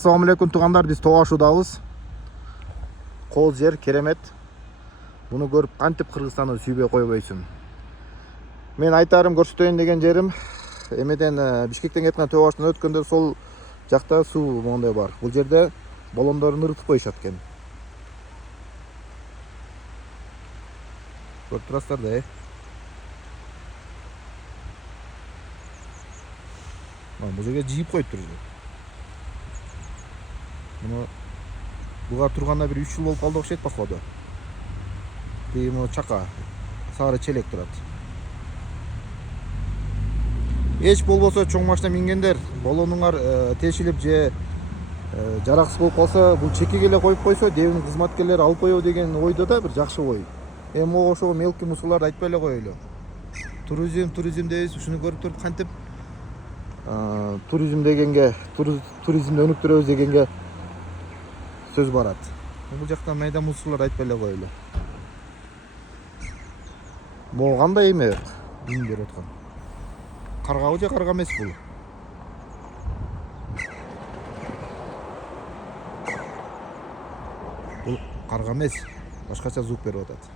Assalamu alaikum туугандар, биз тоо ашуудабыз. Кол жер керемет. Буну көрүп кантип Кыргызстанды сүйбөй койбойсуң. Мен айтарым көрсөтөйүн деген жерим эмеден Бишкектен кеткен тоо аштан өткөндө сол жакта суу моундай бар. Бул жерде баллондорун ырытып коюшат экен. Көрүп турасыздар да, бул жерге жийип коюптур. Буга турганда бир 3 жыл болуп калды окшойт походу. Тиги чака сары челек турат. Эч болбосо чоң машина мингендер баллонуңар тешилип же жараксыз болуп калса, бул чекеге эле коюп койсо, дебин кызматкерлери алып коебу деген ойдо да, бир жакшы ой. Эми ошо мелкий мусорларды айтпай эле коелу. Туризм дейбиз, ушуну көрүп туруп кантип туризм дегенге, туризмди өнүктүрөбүз дегенге сөз барат. Бул жакта майда мусорларды айтпай эле коелу. Могу кандай эме бин берип аткан? Каргабы же карга эмес бул? Бул карга эмес, башкача звук берип атат.